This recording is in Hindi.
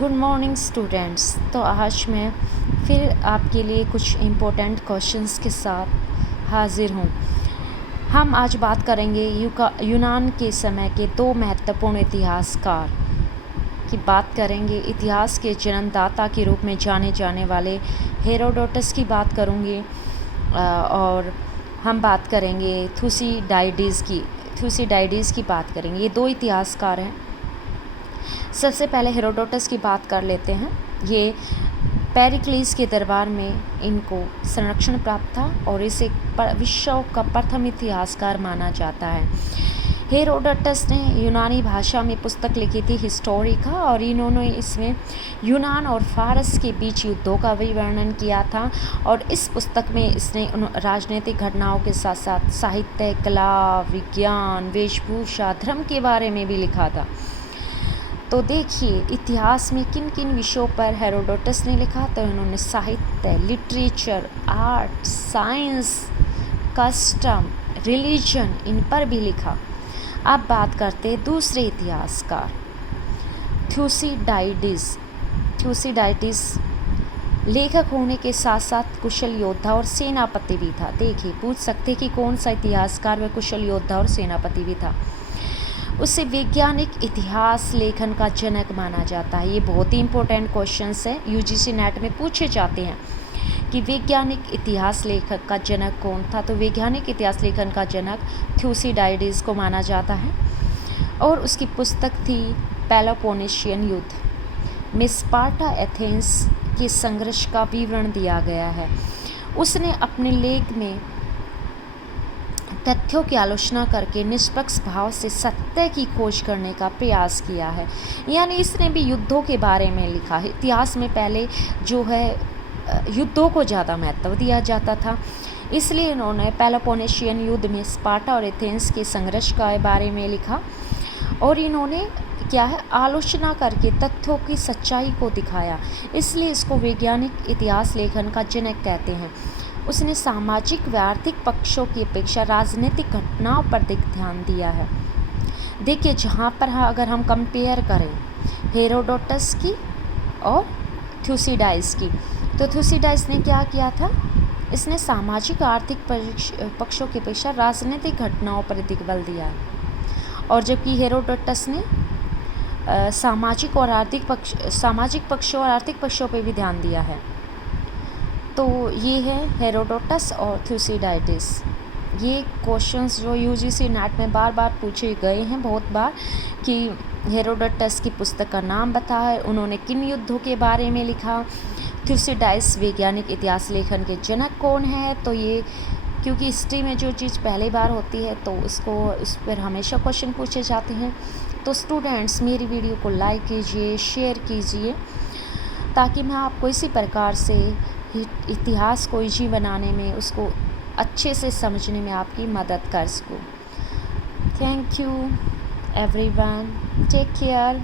Good morning students. तो आज मैं फिर आपके लिए कुछ इम्पोर्टेंट क्वेश्चंस के साथ हाजिर हूँ। हम आज बात करेंगे यूनान के समय के दो महत्वपूर्ण इतिहासकार की बात करेंगे। इतिहास के जन्मदाता के रूप में जाने जाने वाले हेरोडोटस की बात करूँगी और हम बात करेंगे थुसिडाइडिस की बात करेंगे। ये दो इतिहासकार हैं। सबसे पहले हेरोडोटस की बात कर लेते हैं। ये पेरिक्लीस के दरबार में इनको संरक्षण प्राप्त था और इसे विश्व का प्रथम इतिहासकार माना जाता है। हेरोडोटस ने यूनानी भाषा में पुस्तक लिखी थी हिस्टोरिका, और इन्होंने इसमें यूनान और फारस के बीच युद्धों का भी वर्णन किया था। और इस पुस्तक में इसने राजनीतिक घटनाओं के साथ साथ साहित्य, कला, विज्ञान, वेशभूषा, धर्म के बारे में भी लिखा था। तो देखिए इतिहास में किन किन विषयों पर हेरोडोटस ने लिखा। तो इन्होंने साहित्य, literature, art, science, custom, religion, इन पर भी लिखा। अब बात करते हैं दूसरे इतिहासकार थुसिडाइडिस लेखक होने के साथ साथ कुशल योद्धा और सेनापति भी था। देखिए पूछ सकते कि कौन सा इतिहासकार व कुशल योद्धा और सेनापति भी था। उसे वैज्ञानिक इतिहास लेखन का जनक माना जाता है। ये बहुत ही इंपॉर्टेंट क्वेश्चंस है, यूजीसी नेट में पूछे जाते हैं कि वैज्ञानिक इतिहास लेखक का जनक कौन था। तो वैज्ञानिक इतिहास लेखन का जनक थुसिडाइडिस को माना जाता है। और उसकी पुस्तक थी पेलोपोनेशियन युद्ध में स्पार्टा एथेंस के संघर्ष का विवरण दिया गया है। उसने अपने लेख में तथ्यों की आलोचना करके निष्पक्ष भाव से सत्य की खोज करने का प्रयास किया है। यानी इसने भी युद्धों के बारे में लिखा है। इतिहास में पहले जो है युद्धों को ज़्यादा महत्व दिया जाता था, इसलिए इन्होंने पेलोपोनेशियन युद्ध में स्पार्टा और एथेंस के संघर्ष के बारे में लिखा। और इन्होंने क्या है आलोचना करके तथ्यों की सच्चाई को दिखाया, इसलिए इसको वैज्ञानिक इतिहास लेखन का जनक कहते हैं। उसने सामाजिक व आर्थिक पक्षों की अपेक्षा राजनीतिक घटनाओं पर अधिक ध्यान दिया है। देखिए जहाँ पर अगर हम कंपेयर करें हेरोडोटस की और थुसिडाइडिस की, तो थुसिडाइडिस ने क्या किया था, इसने सामाजिक आर्थिक पक्षों की अपेक्षा राजनीतिक घटनाओं पर अधिक बल दिया है। और जबकि हेरोडोटस ने सामाजिक पक्षों और आर्थिक पक्षों पर भी ध्यान दिया है। तो ये है हेरोडोटस और थुसिडाइडिस। ये क्वेश्चंस जो यूजीसी नेट में बार बार पूछे गए हैं बहुत बार कि हेरोडोटस की पुस्तक का नाम बताएं, उन्होंने किन युद्धों के बारे में लिखा, थुसिडाइडिस वैज्ञानिक इतिहास लेखन के जनक कौन है। तो ये क्योंकि हिस्ट्री में जो चीज़ पहली बार होती है तो उस पर हमेशा क्वेश्चन पूछे जाते हैं। तो स्टूडेंट्स मेरी वीडियो को लाइक कीजिए, शेयर कीजिए, ताकि मैं आपको इसी प्रकार से इतिहास को ईजी बनाने में, उसको अच्छे से समझने में आपकी मदद कर सकूँ। Thank you everyone, take care.